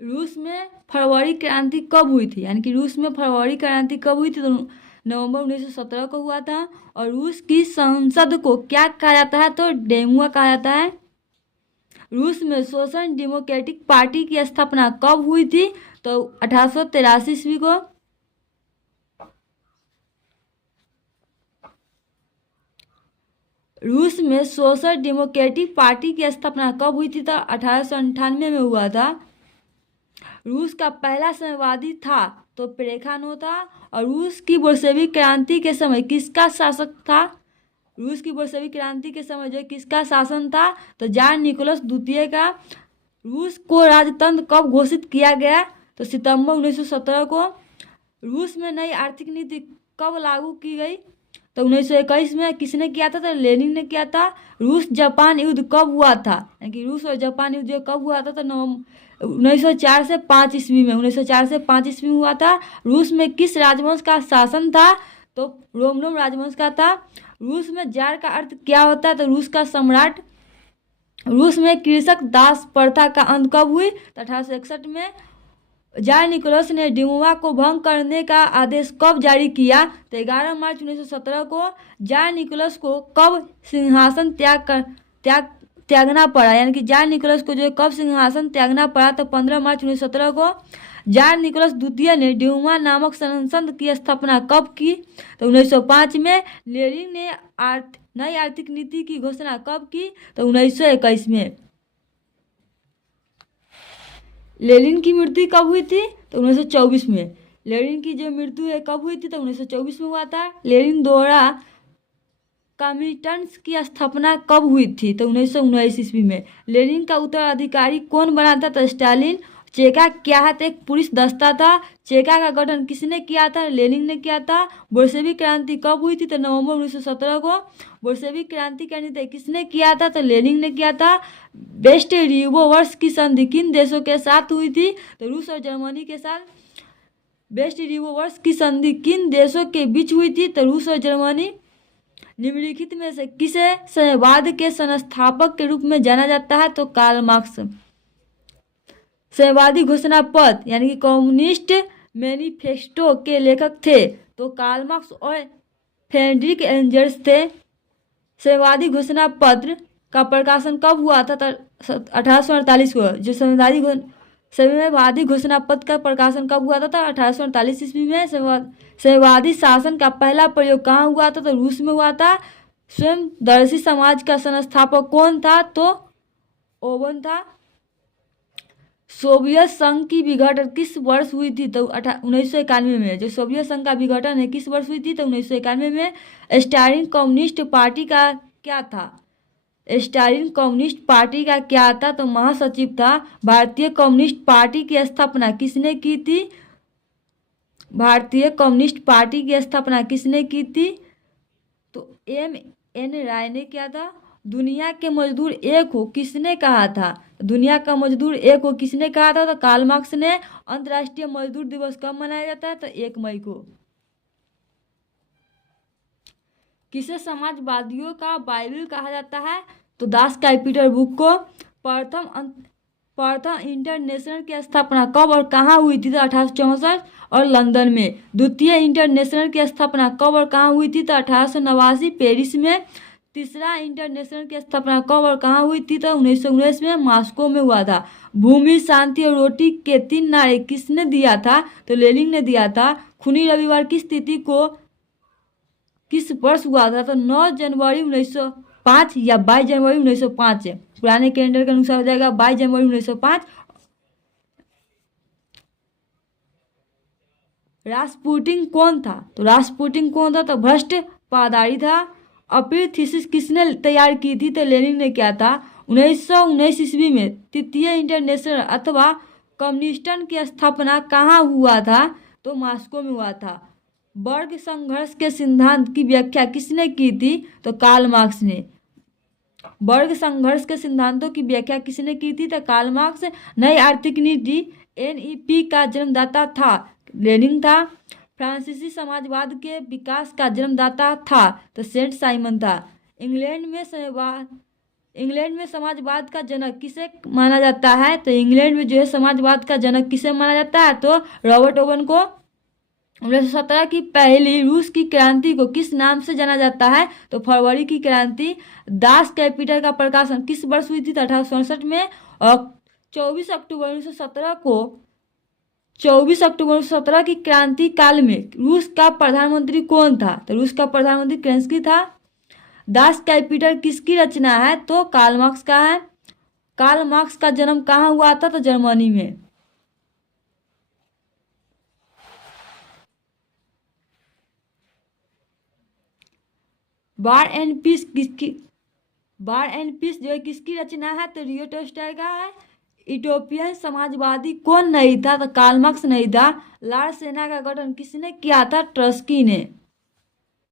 रूस में फरवरी क्रांति कब हुई थी, यानी कि रूस में फरवरी क्रांति कब हुई थी, तो नवंबर 1917 को हुआ था। और रूस की संसद को क्या कहा जाता है, तो डेमुआ कहा जाता है। रूस में सोशल डेमोक्रेटिक पार्टी की स्थापना कब हुई थी, तो 1883 ईस्वी को। रूस में सोशल डेमोक्रेटिक पार्टी की स्थापना कब हुई थी, तो 1898 में हुआ था। रूस का पहला साम्यवादी था तो प्लेखानो था। और रूस की बोल्शेविक क्रांति के समय किसका शासक था, रूस की बोल्शेविक क्रांति के समय जो किसका शासन था, तो जार निकोलस द्वितीय का। रूस को राजतंत्र कब घोषित किया गया, तो सितंबर 1917 को। रूस में नई आर्थिक नीति कब लागू की गई, तो 1921 में। किसने किया था, तो लेनिन ने किया था। रूस जापान युद्ध कब हुआ था, यानी कि रूस और जापान युद्ध जो कब हुआ था, तो 1904 से 5 ईस्वी में, 1904 से 5 ईस्वी में हुआ था। रूस में किस राजवंश का शासन था, तो रोमनों राजवंश का था। रूस में जार का अर्थ क्या होता है, तो रूस का सम्राट। रूस में कृषक दास प्रथा का अंत कब हुई, तो 1861 में। जार निकोलस ने डेमुआ को भंग करने का आदेश कब जारी किया, तो 11 मार्च 1917 को। जार निकोलस को कब सिंहासन त्यागना पड़ा, यानी कि जार निकोलस को जो कब सिंहासन त्यागना पड़ा, तो 15 मार्च 1917 को। जार निकोलस द्वितीय ने डेमुआ नामक संसद की स्थापना कब की, तो 1905 में। लेनिन ने नई आर्थिक नीति की घोषणा कब की, तो 1921 में। लेनिन की मृत्यु कब हुई थी, तो 1924 में। लेनिन की जो मृत्यु है कब हुई थी, तो 1924 में हुआ था। लेनिन द्वारा कम्युनिस्ट्स की स्थापना कब हुई थी, तो 1919 ईस्वी में। लेनिन का उत्तराधिकारी कौन बना था, तो स्टालिन। चेका क्या है, तो एक पुलिस दस्ता था। चेका का गठन किसने किया था, लेनिन ने किया था। बोल्शेविक क्रांति कब हुई थी, तो नवंबर 1917 को। बोल्शेविक क्रांति का निर्णय किसने किया था, तो लेनिन ने किया था। बेस्ट रिवोवर्स की संधि किन देशों के साथ हुई थी, तो रूस और जर्मनी के साथ। बेस्ट रिवोवर्स की संधि किन देशों के बीच हुई थी, तो रूस और जर्मनी। निम्नलिखित में से किसे साम्यवाद के संस्थापक के रूप में जाना जाता है, तो कार्ल मार्क्स। साम्यवादी घोषणा पत्र यानी कि कम्युनिस्ट मैनिफेस्टो के लेखक थे, तो कार्ल मार्क्स और फ्रेडरिक एंजल्स थे। साम्यवादी घोषणा पत्र का प्रकाशन कब हुआ था, 1848 को। जो साम्यवादी घोषणा पत्र का प्रकाशन कब हुआ था, 1848 ईस्वी में। साम्यवादी शासन का पहला प्रयोग कहाँ हुआ था, तो रूस में हुआ था। स्वयंदर्शी समाज का संस्थापक कौन था, तो ओवन था। सोवियत संघ की विघटन किस वर्ष हुई थी, तो 1991 में। जो सोवियत संघ का विघटन है किस वर्ष हुई थी, तो 1991 में। स्टालिन कम्युनिस्ट पार्टी का क्या था, स्टालिन कम्युनिस्ट पार्टी का क्या था, तो महासचिव था। भारतीय कम्युनिस्ट पार्टी की स्थापना किसने की थी, भारतीय कम्युनिस्ट पार्टी की स्थापना किसने की थी, तो एम राय ने किया था। दुनिया के मजदूर एक हो किसने कहा था, दुनिया का मजदूर एक हो किसने कहा था, तो कार्ल मार्क्स ने। अंतर्राष्ट्रीय मजदूर दिवस कब मनाया जाता है, तो 1 मई को। किसे समाजवादियों का बाइबल कहा जाता है, तो दास कैपिटल बुक को। प्रथम इंटरनेशनल की स्थापना कब और कहाँ हुई थी, तो 1864 और लंदन में। द्वितीय इंटरनेशनल की स्थापना कब और कहाँ हुई थी, तो 1889 पेरिस में। तीसरा इंटरनेशनल की स्थापना कब और कहाँ हुई थी, तो 1919 में मॉस्को में हुआ था। भूमि, शांति और रोटी के 3 नारे किसने दिया था, तो लेनिन ने दिया था। खूनी रविवार की स्थिति को किस वर्ष हुआ था, तो 9 जनवरी 1905 या 22 जनवरी 1905 है। पुराने कैलेंडर के अनुसार हो जाएगा 22 जनवरी 1905। रास्पुटिन कौन था, तो रास्पुटिन कौन था, तो भ्रष्ट पादारी था। अपील थीसिस किसने तैयार की थी, तो लेनिन ने किया था। 1919 ईस्वी में तृतीय इंटरनेशनल अथवा कम्युनिस्टन की स्थापना कहाँ हुआ था, तो मॉस्को में हुआ था। वर्ग संघर्ष के सिद्धांत की व्याख्या किसने की थी, तो कार्ल मार्क्स ने। वर्ग संघर्ष के सिद्धांतों की व्याख्या किसने की थी, तो कार्ल मार्क्स। नई आर्थिक नीति एनईपी का जन्मदाता था, लेनिन था। फ्रांसीसी समाजवाद के विकास का जन्मदाता था, तो सेंट साइमन था। इंग्लैंड इंग्लैंड में समाजवाद का जनक किसे माना जाता है? तो इंग्लैंड में जो है समाजवाद का जनक किसे माना जाता है? तो रॉबर्ट ओवन को। 1917 की पहली रूस की क्रांति को किस नाम से जाना जाता है? तो फरवरी की क्रांति। दास कैपिटल का प्रकाशन किस वर्ष हुई थी? तो 1867 में। और 24 अक्टूबर 1917 को 24 अक्टूबर 1917 की क्रांति काल में रूस का प्रधानमंत्री कौन था? तो रूस का प्रधानमंत्री केरेंस्की था। दास कैपिटल किसकी रचना है? तो कार्ल मार्क्स का है। कार्ल मार्क्स का जन्म कहाँ हुआ था? तो जर्मनी में। वार एंड पीस जो है किसकी रचना है? तो लियो टॉल्स्टॉय का है। इटोपियन समाजवादी कौन नहीं था? तो कार्ल मार्क्स नहीं था। लाल सेना का गठन किसने किया था? ट्रस्की ने।